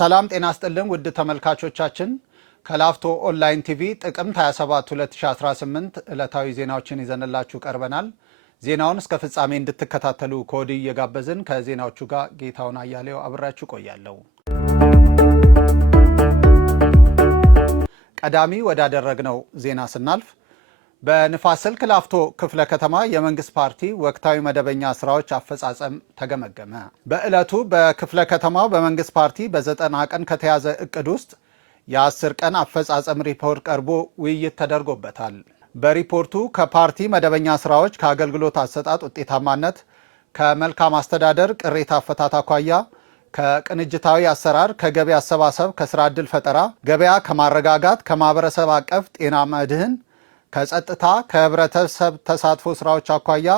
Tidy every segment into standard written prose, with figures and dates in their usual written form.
ሰላም ጤና ይስጥልን ውድ ተመልካቾቻችን ከላፍቶ ኦንላይን ቲቪ ጥቅምት 27 2018 ዕለታዊ ዜናዎችን ይዘንላችሁ ቀርበናል። ዜናውን እስከ ፍጻሜ እንድትከታተሉ ከወዲሁ እየጋበዝን ከዜናዎቹ ጋር ጌታውን አያሌው አብራችሁ ቆያለሁ። ቀዳሚ ወዳደረግነው ዜና ስናልፍ በንፋስ ስልክ ላፍቶ ክፍለ ከተማ የመንግስት ፓርቲ ወቅታዊ መደበኛ ስራዎች አፈጻጸም ተገመገመ። በዕለቱ በክፍለ ከተማው በመንግስት ፓርቲ በ90 ቀን ከተያዘ እቅድ ውስጥ የ10 ቀን አፈጻጸም ሪፖርት ቀርቦ ውይይት ተደርጎበታል። በሪፖርቱ ከፓርቲ መደበኛ ስራዎች፣ ከአገልግሎት አሰጣጥ ውጤታማነት፣ ከመልካም አስተዳደር ቅሬታ አፈታት አኳያ፣ ከቅንጅታዊ አሰራር፣ ከገበያ አሰባሰብ፣ ከስራ ዕድል ፈጠራ፣ ገበያ ከማረጋጋት፣ ከማህበረሰብ አቀፍ ጤና መድህን፣ ከጸጥታ፣ ከህብረተሰብ ተሳትፎ ስራዎች አኳያ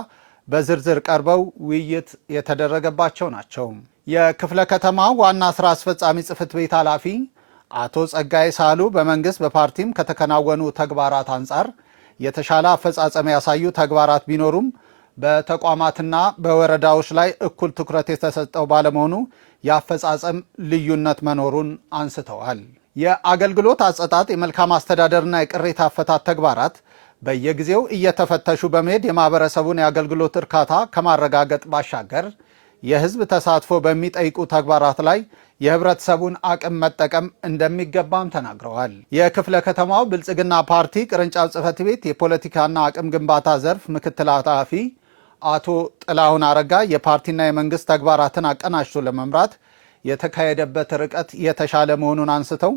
በዝርዝር ቀርበው ውይይት የተደረገባቸው ናቸው። የክፍለ ከተማ ዋና ስራ አስፈጻሚ ጽሕፈት ቤት ኃላፊ አቶ ጸጋዬ ሳሉ በመንግስት በፓርቲም ከተከናወኑ ተግባራት አንጻር የተሻለ አፈጻጸም ያሳዩ ተግባራት ቢኖሩም በተቋማትና በወረዳዎች ላይ እኩል ትኩረት የተሰጠው ባለመሆኑ የአፈጻጸም ልዩነት መኖሩን አንስተዋል። የአገልግሎት አሰጣጥ፣ የመልካም አስተዳደርና የቅሬታ አፈታት ተግባራት በየጊዜው እየተፈተሹ በመሄድ የማህበረሰቡን የአገልግሎት እርካታ ከማረጋገጥ ባሻገር የህዝብ ተሳትፎ በሚጠይቁ ተግባራት ላይ የህብረተሰቡን አቅም መጠቀም እንደሚገባም ተናግረዋል። የክፍለ ከተማው ብልጽግና ፓርቲ ቅርንጫፍ ጽሕፈት ቤት የፖለቲካና አቅም ግንባታ ዘርፍ ምክትል ኃላፊ አቶ ጥላሁን አረጋ የፓርቲና የመንግስት ተግባራትን አቀናጅቶ ለመምራት የተካሄደበት ርቀት የተሻለ መሆኑን አንስተው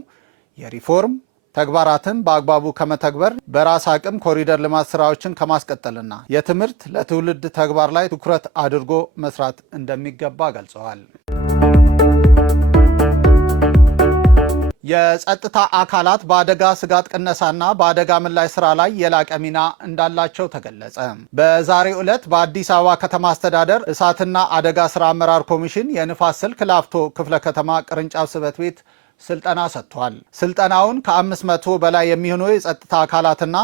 የሪፎርም ተግባራትን በአግባቡ ከመተግበር በራስ አቅም ኮሪደር ልማት ስራዎችን ከማስቀጠልና የትምህርት ለትውልድ ተግባር ላይ ትኩረት አድርጎ መስራት እንደሚገባ ገልጸዋል። የጸጥታ አካላት በአደጋ ስጋት ቅነሳና በአደጋ ምላሽ ስራ ላይ የላቀ ሚና እንዳላቸው ተገለጸ። በዛሬው ዕለት በአዲስ አበባ ከተማ አስተዳደር እሳትና አደጋ ስራ አመራር ኮሚሽን የንፋስ ስልክ ላፍቶ ክፍለ ከተማ ቅርንጫፍ ጽሕፈት ቤት ስልጠና ሰጥቷል። ስልጠናውን ከ500 በላይ የሚሆኑ የጸጥታ አካላትና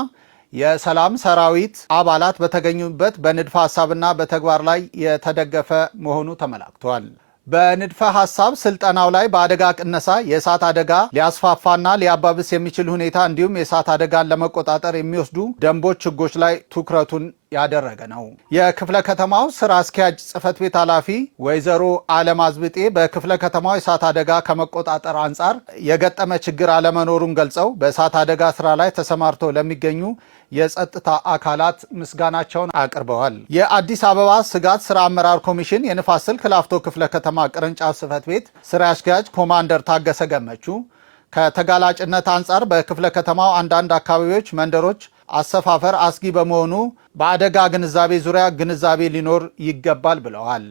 የሰላም ሰራዊት አባላት በተገኙበት በንድፈ ሐሳብና በተግባር ላይ የተደገፈ መሆኑ ተመላክቷል። በንድፈ ሐሳብ ስልጠናው ላይ በአደጋ ቅነሳ የእሳት አደጋ ሊያስፋፋና ሊያባብስ የሚችል ሁኔታ እንዲሁም የእሳት አደጋን ለመቆጣጠር የሚወስዱ ደንቦች፣ ሕጎች ላይ ትኩረቱን ያደረገ ነው። የክፍለ ከተማው ስራ አስኪያጅ ጽሕፈት ቤት ኃላፊ ወይዘሮ አለም አዝብጤ በክፍለ ከተማው የእሳት አደጋ ከመቆጣጠር አንጻር የገጠመ ችግር አለመኖሩን ገልጸው በእሳት አደጋ ስራ ላይ ተሰማርተው ለሚገኙ የጸጥታ አካላት ምስጋናቸውን አቅርበዋል። የአዲስ አበባ ስጋት ስራ አመራር ኮሚሽን የንፋስ ስልክ ላፍቶ ክፍለ ከተማ ቅርንጫፍ ጽሕፈት ቤት ስራ አስኪያጅ ኮማንደር ታገሰ ገመቹ ከተጋላጭነት አንጻር በክፍለ ከተማው አንዳንድ አካባቢዎች፣ መንደሮች አሰፋፈር አስጊ በመሆኑ በአደጋ ግንዛቤ ዙሪያ ግንዛቤ ሊኖር ይገባል ብለዋል።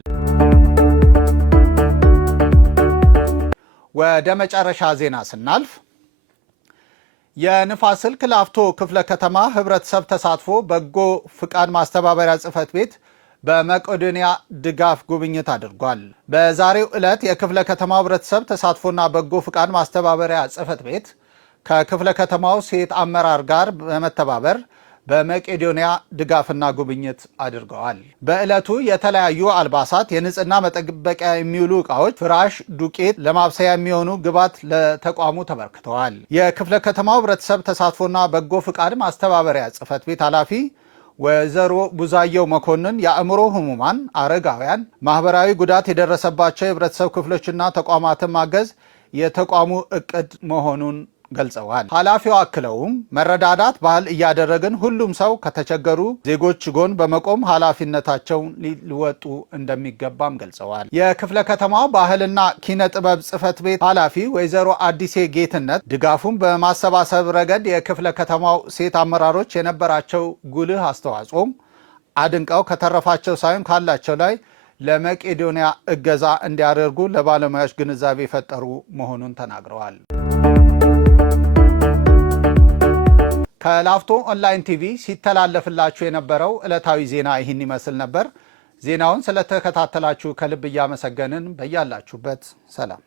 ወደ መጨረሻ ዜና ስናልፍ የንፋስ ስልክ ላፍቶ ክፍለ ከተማ ህብረተሰብ ተሳትፎ በጎ ፍቃድ ማስተባበሪያ ጽሕፈት ቤት በመቄዶንያ ድጋፍ ጉብኝት አድርጓል። በዛሬው ዕለት የክፍለ ከተማው ህብረተሰብ ተሳትፎና በጎ ፍቃድ ማስተባበሪያ ጽሕፈት ቤት ከክፍለ ከተማው ሴት አመራር ጋር በመተባበር በመቄዶንያ ድጋፍና ጉብኝት አድርገዋል። በዕለቱ የተለያዩ አልባሳት፣ የንጽህና መጠበቂያ የሚውሉ ዕቃዎች፣ ፍራሽ፣ ዱቄት፣ ለማብሰያ የሚሆኑ ግብዓት ለተቋሙ ተበርክተዋል። የክፍለ ከተማው ህብረተሰብ ተሳትፎና በጎ ፍቃድ ማስተባበሪያ ጽሕፈት ቤት ኃላፊ ወይዘሮ ቡዛየው መኮንን የአእምሮ ህሙማን፣ አረጋውያን፣ ማህበራዊ ጉዳት የደረሰባቸው የህብረተሰብ ክፍሎችና ተቋማትን ማገዝ የተቋሙ እቅድ መሆኑን ገልጸዋል። ኃላፊው አክለውም መረዳዳት ባህል እያደረግን ሁሉም ሰው ከተቸገሩ ዜጎች ጎን በመቆም ኃላፊነታቸውን ሊወጡ እንደሚገባም ገልጸዋል። የክፍለ ከተማው ባህልና ኪነ ጥበብ ጽሕፈት ቤት ኃላፊ ወይዘሮ አዲሴ ጌትነት ድጋፉን በማሰባሰብ ረገድ የክፍለ ከተማው ሴት አመራሮች የነበራቸው ጉልህ አስተዋጽኦም አድንቀው ከተረፋቸው ሳይሆን ካላቸው ላይ ለመቄዶንያ እገዛ እንዲያደርጉ ለባለሙያዎች ግንዛቤ የፈጠሩ መሆኑን ተናግረዋል። ከላፍቶ ኦንላይን ቲቪ ሲተላለፍላችሁ የነበረው ዕለታዊ ዜና ይህን ይመስል ነበር። ዜናውን ስለተከታተላችሁ ከልብ እያመሰገንን በያላችሁበት ሰላም